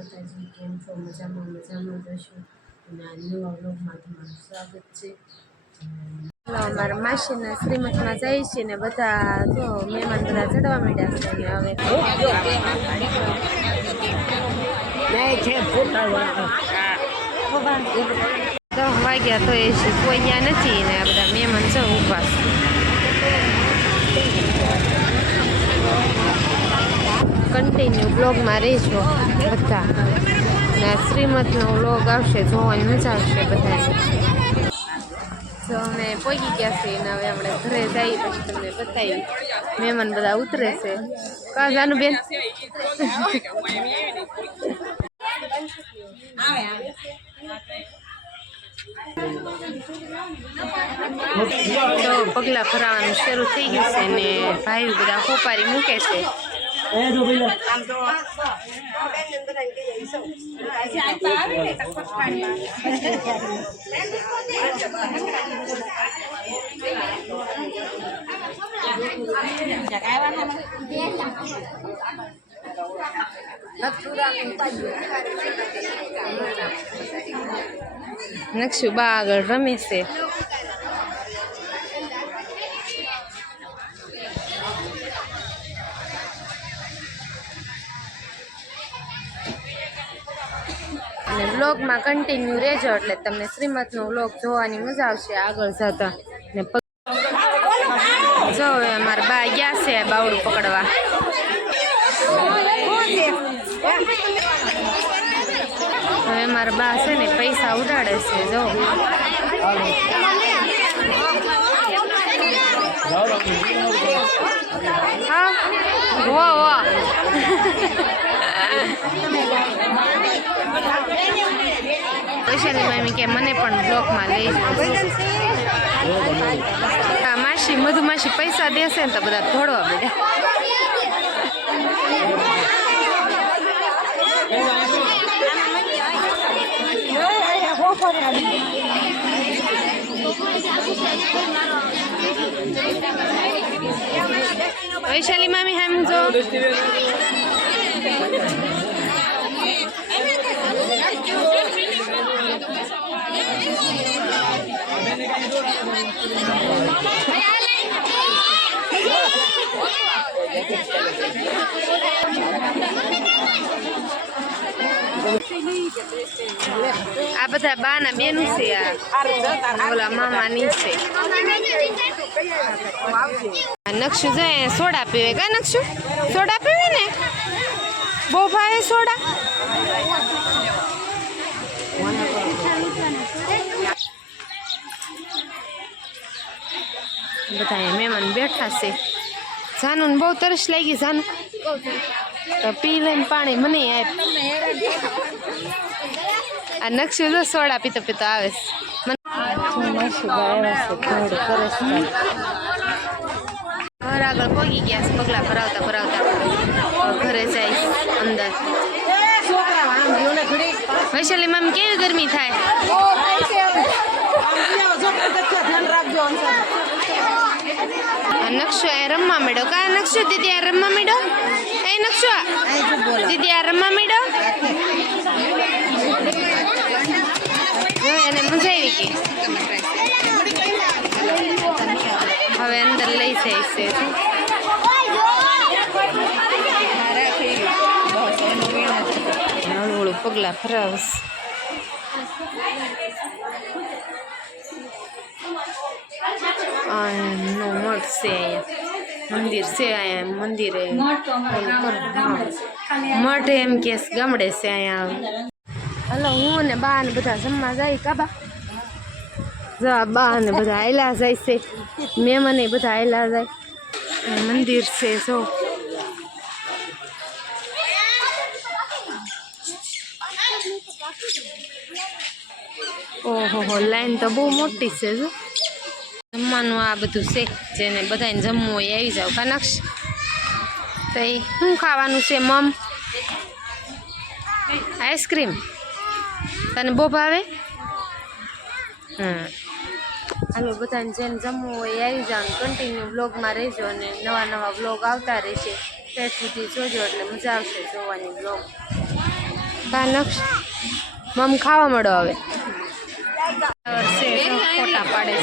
માતાજી, કેમ છો? મજામાં જશું અને આ નવા વ્લોગમાં તમારું સ્વાગત છે. અમારા માસીના શ્રીમતમાં જાય છે ને બધા જો મહેમાન બધા ચડવા માંડ્યા છે ને હવે તો વાગ્યા તો એ કોઈ ગયા નથી ને બધા મહેમાન છે ઊભા. કન્ટિન્યુ બ્લોગમાં રહેજો બધા ને શ્રીમતનો વ્લોગ આવશે, જોવાની મજા આવશે બધા. તો અમે પહોંચી ગયા છીએ ને હવે આપણે ઘરે જઈએ પછી તમને બતાવી. મહેમાન બધા ઉતરે છે. કા જાનું બેન તો પગલા ભરાવાનું શરૂ થઈ ગયું છે ને ભાઈ બધા હોપારી મૂકે છે. નકશું બા આગળ રમે છે. અને વ્લોગમાં કન્ટિન્યુ રહેજો એટલે તમને શ્રીમતનો વ્લોગ જોવાની મજા આવશે આગળ જતા. ને જો હવે અમારા બા ગયા છે બાવડું પકડવા. હવે મારા બા છે ને પૈસા ઉડાડે છે. જો હા વાહ વાહ વૈશાલી મમ્મી કે મને પણ બ્લોકમાં લઈ જાય. માસી મધુમાસી પૈસા દેશે ને તો બધા દોડવા બધા. વૈશાલી મામી હામ જો આ બધા બાના બેનું છે. આ ઓલા મામાની છે. નકશું જાય સોડા પીવે. કા નકશું સોડા પીવે ને બહુ ભાવે સોડા. બધા મહેમાન બેઠા છે. જાનું બહુ તરસ લાગી. જાનું તો પી લઈને પાણી મને આપ. આ નકશું જો સોડા પીતો પીતો આવે છે. ઘર આગળ પગી ગયા છે. પગલા ભરાવતા ભરાવતા ઘરે જાય અંદર. વૈશાલી મામ કેવી ગરમી થાય? નકશો એ રમવા માંડ્યો. કા નકશો દીદી આ રમવા માંડ્યો? એ નકશો દીદી આ રમવા માંડ્યો. એને મજા આવી ગઈ. હવે અંદર લઈ જાય છે. હળવું પગલા ફરાવસ. નો મઠ છે અહીંયા. મંદિર છે અહીંયા. મંદિરે મઠ એમ કે ગામડે છે અહીંયા. હલો હું ને બા ને બધા જમવા જાય. કાબા જો બા ને બધા આયલા જાય છે. મહેમાન બધા આયલા જાય. મંદિર છે જો. ઓહો લાઈન તો બહુ મોટી છે. જો જમવાનું આ બધું છે જેને બધાને જમવું હોય આવી જાવ. કનક્ષ તો શું ખાવાનું છે? મમ આઈસ્ક્રીમ તને બહુ ભાવે? હાલો બધાને જેને જમવું હોય આવી જાવ. કન્ટિન્યુ બ્લોગમાં રહેજો અને નવા નવા બ્લોગ આવતા રહેશે. તે સુધી જોજો એટલે મજા આવશે જોવાની બ્લોગ. કા નક્ષ મમ ખાવા મળો હવે ફોટા પાડે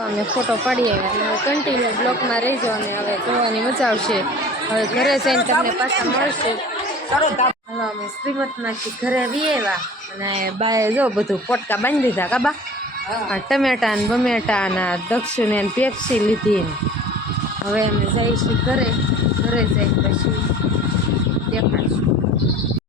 અમે ફોટો પાડીએ એટલે કન્ટિન્યુ બ્લોકમાં રહીજો અને હવે જોવાની મજા આવશે. હવે ઘરે જઈને તમને પાછા મળશે. હવે અમે શ્રીમતમાંથી ઘરે આવી આવ્યા અને બાએ જો બધું પોટકા બાંધી દીધા કાબા. ટમેટા ને બમેટા ને દક્ષુ ને પેપ્સી લીધી ને હવે અમે જઈશું ઘરે જઈને પછી દેખાડશું.